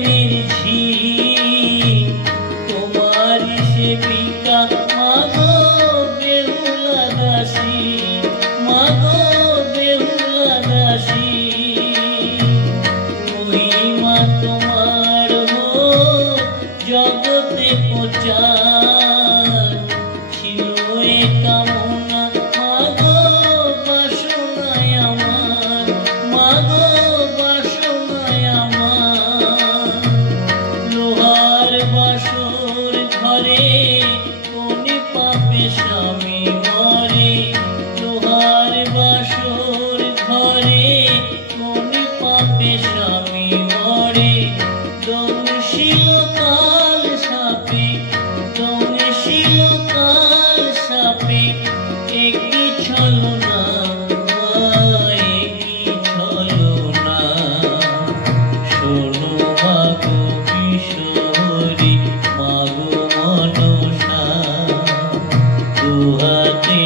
ni ni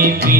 me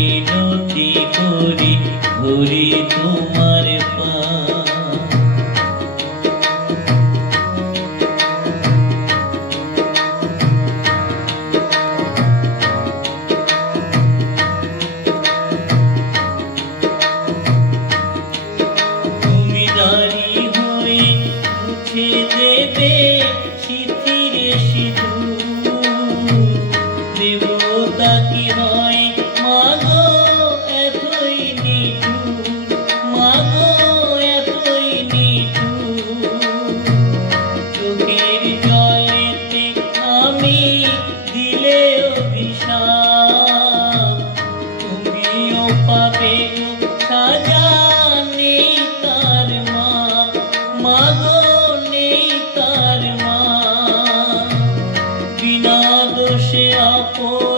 দোষে অপরাধী